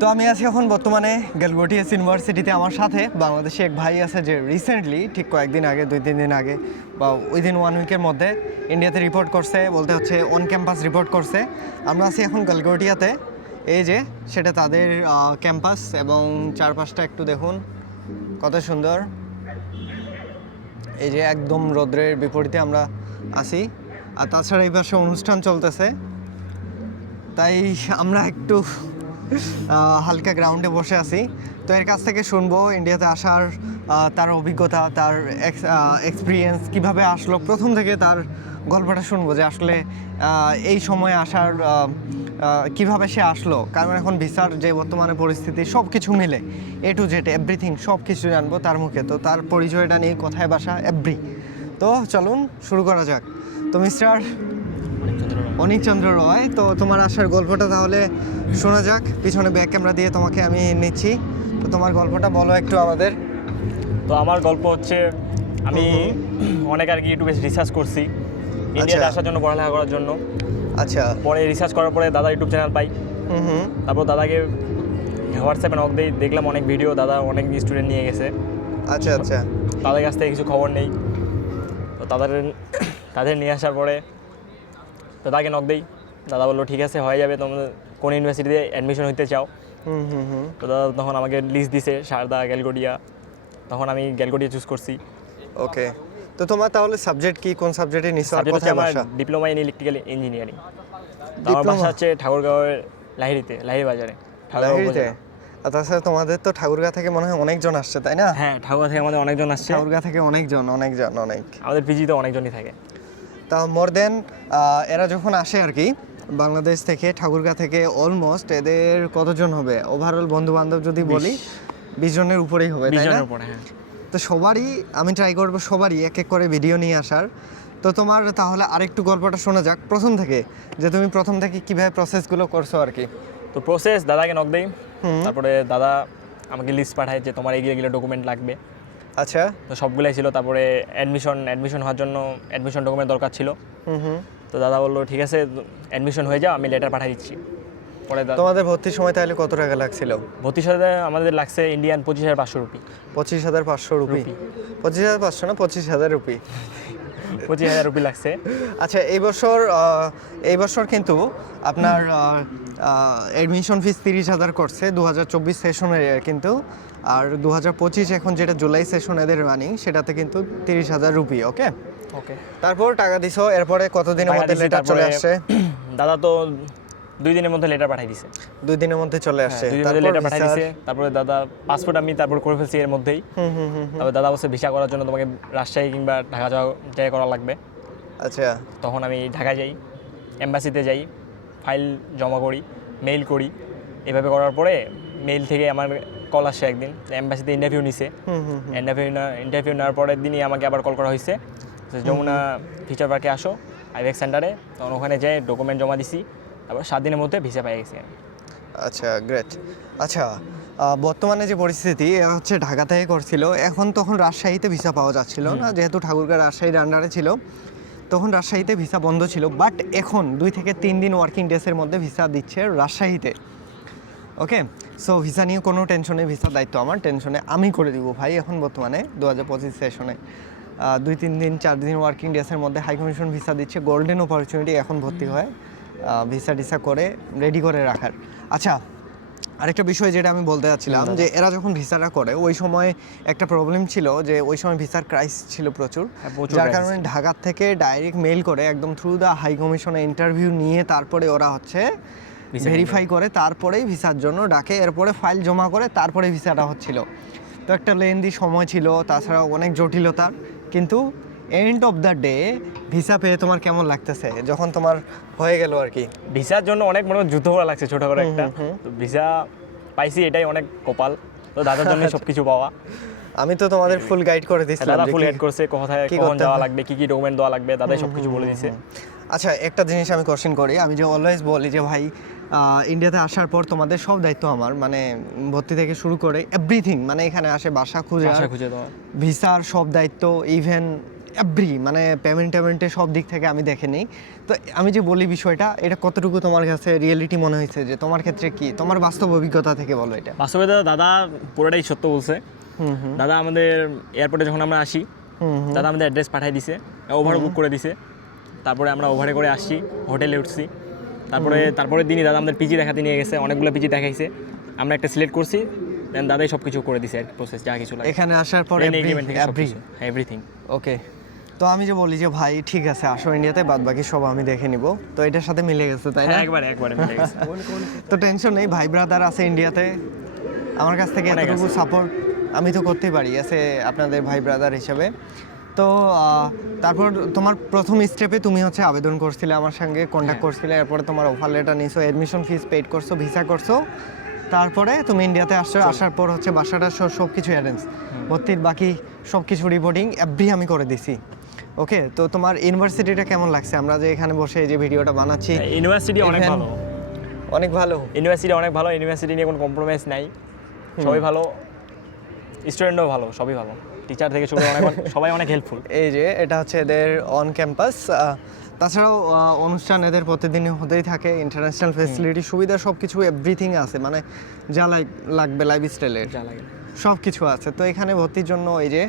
তো আমি আছি এখন বর্তমানে গ্যালগোটিয়াস ইউনিভার্সিটিতে আমার সাথে। বাংলাদেশে এক ভাই আছে যে রিসেন্টলি ঠিক কয়েকদিন আগে, দুই, তিন দিন আগে, বা উইদিন ওয়ান উইকের মধ্যে ইন্ডিয়াতে রিপোর্ট করছে, বলতে হচ্ছে অন ক্যাম্পাস রিপোর্ট করছে। আমরা আছি এখন গ্যালগোটিয়াতে এই যে, সেটা তাদের ক্যাম্পাস এবং চারপাশটা একটু দেখুন। কত সুন্দর। এই যে একদম রৌদ্রের বিপরীতে আমরা আছি। আর তাছাড়া এই পাশে অনুষ্ঠান চলতেছে। তাই আমরা একটু হালকা গ্রাউন্ডে বসে আছি। তো এর কাছ থেকে শুনব ইন্ডিয়াতে আসার তার অভিজ্ঞতা, তার এক্সপিরিয়েন্স কীভাবে আসলো, প্রথম থেকে তার গল্পটা শুনব যে আসলে এই সময়ে আসার কীভাবে সে আসলো। কারণ এখন ভিসার যে বর্তমানে পরিস্থিতি সব কিছু মিলে এ টু জেড এভরিথিং সব কিছু জানব তার মুখে। তো তার পরিচয়টা নিয়ে কোথায় বাসা এভরি তো চলুন, শুরু করা যাক। তো মিস্টার অনিকচন্দ্র রয়। তো তোমার আসার গল্পটা তাহলে শোনা যাক। পিছনে ব্যাক ক্যামেরা দিয়ে তোমাকে আমি নিচ্ছি। তো তোমার গল্পটা বলো একটু আমাদের। তো আমার গল্প হচ্ছে আমি অনেক আর কি ইউটিউবে রিসার্চ করছি। ইন্ডিয়াতে আচ্ছা। আসার জন্য পড়ালেখা করার জন্য। আচ্ছা। পরে রিসার্চ করার পরে দাদা ইউটিউব চ্যানেল পাই। হুম হুম। তারপর দাদাকে হোয়াটসঅ্যাপে নক দিই দেখলাম অনেক ভিডিও দাদা অনেক স্টুডেন্ট নিয়ে গেছে। আচ্ছা আচ্ছা। তাদের কাছ থেকে কিছু খবর নেই। তো তাদের তাদের নিয়ে আসার পরে দাদাকে নক দিই। দাদা বলল ঠিক আছে হয়ে যাবে তোমাদের কোন ইউনিভার্সিটিতে অ্যাডমিশন হইতে চাও? হুম হুম হুম। তো দাদা তখন আমাকে লিস্ট দিছে সারদা গ্যালগোডিয়া তখন আমি গ্যালগোডিয়া চুজ করছি। ওকে। তো তোমার তাহলে সাবজেক্ট কি? কোন সাবজেক্টে নিছো? আর কোথায় আমার ডিপ্লোমা ইন ইলেকট্রিক্যাল ইঞ্জিনিয়ারিং তো আমার? বাসা হচ্ছে ঠাকুরগাঁওয়ের লাহিড়িতে লাহিড়ি বাজারে ঠাকুরগাঁও আর তাছাড়া তোমাদের তো ঠাকুরগা থেকে মনে হয় অনেকজন আসছে তাই না? হ্যাঁ ঠাকুরগা থেকে আমাদের অনেকজন আসছে। ঠাকুরগা থেকে অনেকজন অনেকজন অনেক। আমাদের পিজিতে অনেকজনই থাকে। তা মোর দেন এরা যখন আসে আর কি বাংলাদেশ থেকে ঠাকুরগা থেকে অলমোস্ট এদের কতজন হবে? ওভারঅল বন্ধু বান্ধব যদি বলি বিশ জনের উপরেই হবে তাই না? হ্যাঁ। তো সবারই আমি ট্রাই করব সবারই এক এক করে ভিডিও নিয়ে আসার। তো তোমার তাহলে আরেকটু গল্পটা শোনা যাক প্রথম থেকে যে তুমি প্রথম থেকে কীভাবে প্রসেসগুলো করছ আর কি। তো প্রসেস দাদাকে নক দেই। তারপরে দাদা আমাকে লিস্ট পাঠায় যে তোমার এগুলো এগুলো ডকুমেন্ট লাগবে। আচ্ছা। তো সবগুলাই ছিল তারপরে অ্যাডমিশন অ্যাডমিশন হওয়ার জন্য অ্যাডমিশন ডকুমেন্ট দরকার ছিল। তো দাদা বলল ঠিক আছে অ্যাডমিশন হয়ে যাও আমি লেটার পাঠিয়ে দিচ্ছি। পরে তোমাদের ভর্তির সময় তাহলে কত টাকা লাগছিল? ভর্তির সাথে আমাদের লাগছে ইন্ডিয়ান পঁচিশ হাজার পাঁচশো রুপি। পঁচিশ হাজার পাঁচশো রুপি। পঁচিশ হাজার পাঁচশো না পঁচিশ হাজার রুপি। পঁচিশ হাজার রুপি লাগছে। আচ্ছা এই বছর এই বছর কিন্তু আপনার অ্যাডমিশন ফিস তিরিশ হাজার করছে দু হাজার চব্বিশ সেশনের কিন্তু। আর দু হাজার পঁচিশ এখন যেটা জুলাই সেশন এদের রানিং সেটাতে কিন্তু তিরিশ হাজার রুপি ওকে ওকে তারপর টাকা দিছো এরপরে কতদিনের মধ্যে লেটার চলে আসছে? দাদা তো দুই দিনের মধ্যে লেটার পাঠিয়ে দিছে। দুই দিনের মধ্যে চলে আসছে হ্যাঁ, দুই দিনের লেটার পাঠিয়ে দিছে তারপরে দাদা পাসপোর্ট আমি তারপর করে ফেলছি এর মধ্যেই। হুম হুম হুম হুম। তারপর দাদা বলছে ভিসা করার জন্য তোমাকে রাজশাহী কিংবা ঢাকা যাওয়া যাই করা লাগবে। আচ্ছা। তখন আমি ঢাকা যাই এম্বাসিতে যাই ফাইল জমা করি মেইল করি। এভাবে করার পরে মেইল থেকে আমার কল আসে একদিন এম্বাসিতে ইন্টারভিউ নিছে। হুম হুম ইন্টারভিউ ইন্টারভিউ নেওয়ার পরের দিনই আমাকে আবার কল করা হয়েছে যে যমুনা ফিচার পার্কে আসো আইভেক সেন্টারে তখন ওখানে যাই ডকুমেন্ট জমা দিছি। তারপর সাত দিনের মধ্যে ভিসা পেয়ে গেছি আচ্ছা গ্রেট আচ্ছা বর্তমানে যে পরিস্থিতি হচ্ছে ঢাকা থেকে করছিল। এখন তখন রাজশাহীতে ভিসা পাওয়া যাচ্ছিল না যেহেতু ঠাকুরগাঁ রাজশাহীর আন্ডারে ছিল। তখন রাজশাহীতে ভিসা বন্ধ ছিল বাট এখন দুই থেকে তিন দিন ওয়ার্কিং ডেসের মধ্যে ভিসা দিচ্ছে রাজশাহীতে। ওকে সো ভিসা নিয়ে কোনো টেনশনে ভিসার দায়িত্ব আমার টেনশনে আমি করে দিব ভাই এখন বর্তমানে দু হাজার পঁচিশ সেশনে দুই তিন দিন চার দিন ওয়ার্কিং ডেসের মধ্যে হাই কমিশন ভিসা দিচ্ছে গোল্ডেন অপরচুনিটি এখন ভর্তি হয়। ভিসা টিসা করে রেডি করে রাখার। আচ্ছা আরেকটা বিষয় যেটা আমি বলতে যাচ্ছিলাম যে এরা যখন ভিসাটা করে ওই সময় একটা প্রবলেম ছিল যে ওই সময় ভিসার ক্রাইস ছিল প্রচুর। হ্যাঁ, যার কারণে ঢাকা থেকে ডাইরেক্ট মেল করে একদম থ্রু দ্য হাই কমিশনে ইন্টারভিউ নিয়ে তারপরে ওরা হচ্ছে ভেরিফাই করে তারপরেই ভিসার জন্য ডাকে এরপরে ফাইল জমা করে তারপরে ভিসাটা হচ্ছিল। তো একটা লেন্দি সময় ছিল তাছাড়া অনেক জটিলতার। কিন্তু end of the day visa পেয়ে তোমার কেমন লাগতেছে? যখন তোমার হয়ে গেল আর কি। ভিসার জন্য অনেক মনে যুদ্ধ করা লাগছে ছোটো করে একটা। তো ভিসা পাইছি এটাই অনেক কপাল। তো দাদার জন্য সব কিছু পাওয়া। আমি তো তোমাদের ফুল গাইড করে দিচ্ছিলাম দাদা ফুল গাইড করছে কোথায় কি কখন যাওয়া লাগবে কি কি ডকুমেন্ট দেওয়া লাগবে দাদাই সব কিছু বলে দিছে। আচ্ছা একটা জিনিস আমি কোশ্চেন করি। আমি যে অলওয়েজ বলি যে ভাই ইন্ডিয়াতে আসার পর তোমাদের সব দায়িত্ব আমার। মানে ভর্তি থেকে শুরু করে এভরিথিং মানে এখানে আসে বাসা খুঁজে ভিসার সব দায়িত্ব ইভেন এভরি মানে পেমেন্ট টেমেন্টে সব দিক থেকে আমি দেখে নিই। তো আমি যে বলি বিষয়টা এটা কতটুকু তোমার কাছে রিয়েলিটি মনে হয়েছে যে তোমার ক্ষেত্রে কি? তোমার বাস্তব অভিজ্ঞতা থেকে বলো এটা। বাস্তবে দাদা দাদা পুরোটাই সত্য বলছে। হুম হুম। দাদা আমাদের এয়ারপোর্টে যখন আমরা আসি দাদা আমাদের অ্যাড্রেস পাঠিয়ে দিছে ওভার বুক করে দিছে। তারপরে আমরা ওভারে করে আসছি হোটেলে উঠছি। তারপরে তারপরে দিনই দাদা আমাদের পিজি দেখাতে নিয়ে গেছে অনেকগুলো পিজি দেখাইছে। আমরা একটা সিলেক্ট করছি দেন দাদাই সব কিছু করে দিছে প্রসেস যা কিছু লাগে। এখানে আসার পর এভরিথিং ওকে তো আমি যে বলি যে ভাই ঠিক আছে আসো ইন্ডিয়াতে বাদ বাকি সব আমি দেখে নিব। তো এটার সাথে মিলে গেছে তাই না? একবারে একবারে মিলে গেছে। তো টেনশন নেই ভাই ব্রাদার আছে ইন্ডিয়াতে আমার কাছ থেকে এতটুকু। সাপোর্ট আমি তো করতেই পারি আছে আপনাদের ভাই ব্রাদার হিসেবে। তো তারপর তোমার প্রথম স্টেপে তুমি হচ্ছে আবেদন করছিলে আমার সঙ্গে কন্ট্যাক্ট হ্যাঁ। করছিলে এরপরে তোমার অফার লেটার নিছো অ্যাডমিশন ফিস পেড করছ ভিসা করছ। তারপরে তুমি ইন্ডিয়াতে আসছো আসার পর হচ্ছে বাসাটা সব কিছু অ্যারেঞ্জ ভর্তির বাকি সব কিছু রিপোর্টিং এভরি আমি করে দিছি। ওকে তো তোমার ইউনিভার্সিটিটা কেমন লাগছে? আমরা যে এখানে বসে এই যে ভিডিওটা বানাচ্ছি ইউনিভার্সিটি অনেক ভালো। অনেক ভালো। ইউনিভার্সিটি অনেক ভালো ইউনিভার্সিটি নিয়ে কোনো কম্প্রোমাইজ নাই। সবাই ভালো স্টুডেন্টও ভালো সবই ভালো। টিচার থেকে শুরু অনেক সবাই অনেক হেল্পফুল এই যে এটা হচ্ছে এদের অন ক্যাম্পাস তাছাড়াও অনুষ্ঠান এদের প্রতিদিনই হতেই থাকে ইন্টারন্যাশনাল ফেসিলিটি সুবিধা সব কিছু এভরিথিং আছে। মানে যা লাইক লাগবে লাইফ স্টাইলের যা লাগে। সব কিছু আছে। তো এখানে ভর্তির জন্য এই যে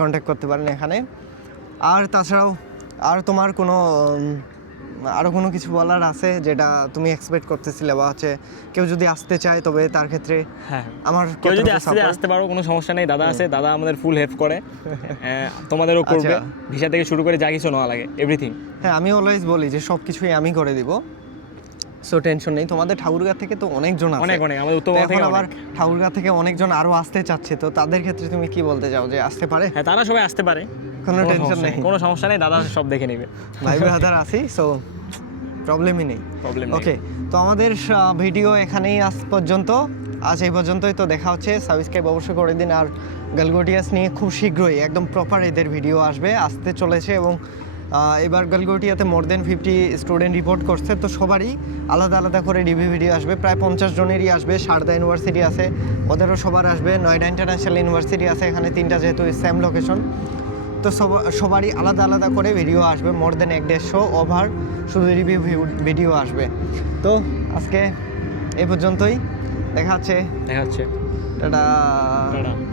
কন্ট্যাক্ট করতে পারেন এখানে। আর তাছাড়াও আর তোমার কোনো আরও কোনো কিছু বলার আছে যেটা তুমি এক্সপেক্ট করতেছিলে বা হচ্ছে কেউ যদি আসতে চায় তবে তার ক্ষেত্রে হ্যাঁ। আমার কেউ যদি আসতে আসতে পারো কোনো সমস্যা নেই। দাদা আছে দাদা আমাদের ফুল হেল্প করে। তোমাদেরও করবে। আচ্ছা। ভিসা থেকে শুরু করে যা কিছু নেওয়া লাগে এভরিথিং হ্যাঁ আমি অলওয়েজ বলি যে সব কিছুই আমি করে দিব। সো টেনশন নেই। তোমাদের ঠাকুরগা থেকে তো অনেকজন অনেক অনেক। আমাদের উত্তরবঙ্গ থেকে আবার। ঠাকুরগা থেকে অনেকজন আরও আসতে চাচ্ছে। তো তাদের ক্ষেত্রে তুমি কি বলতে চাও যে আসতে পারে? হ্যাঁ তারা সবাই আসতে পারে। কোনো টেনশন নেই। কোনো সমস্যা নেই দাদা সব দেখে নেবে। ভাই ব্রাদার আছি সো প্রবলেমই নেই। প্রবলেম ওকে তো আমাদের ভিডিও এখানেই আজ পর্যন্ত। আজ এই পর্যন্তই তো দেখা হচ্ছে। সাবস্ক্রাইব অবশ্যই করে দিন। আর গালগোটিয়াস নিয়ে খুব শীঘ্রই একদম প্রপার এদের ভিডিও আসবে। আসতে চলেছে এবং এবার গালগোটিয়াতে more than fifty student report করছে। তো সবারই আলাদা আলাদা করে রিভিউ ভিডিও আসবে। প্রায় পঞ্চাশ জনেরই আসবে। সারদা ইউনিভার্সিটি আছে ওদেরও সবার আসবে। নয়ডা ইন্টারন্যাশনাল ইউনিভার্সিটি আছে এখানে তিনটা যেহেতু সেম লোকেশন তো সব- সবারই আলাদা আলাদা করে ভিডিও আসবে। মোর দেন এক দেড়শো ওভার শুধু রিভিউ ভিডিও আসবে। তো আজকে এই পর্যন্তই। দেখা হচ্ছে। দেখা হচ্ছে। টাটা।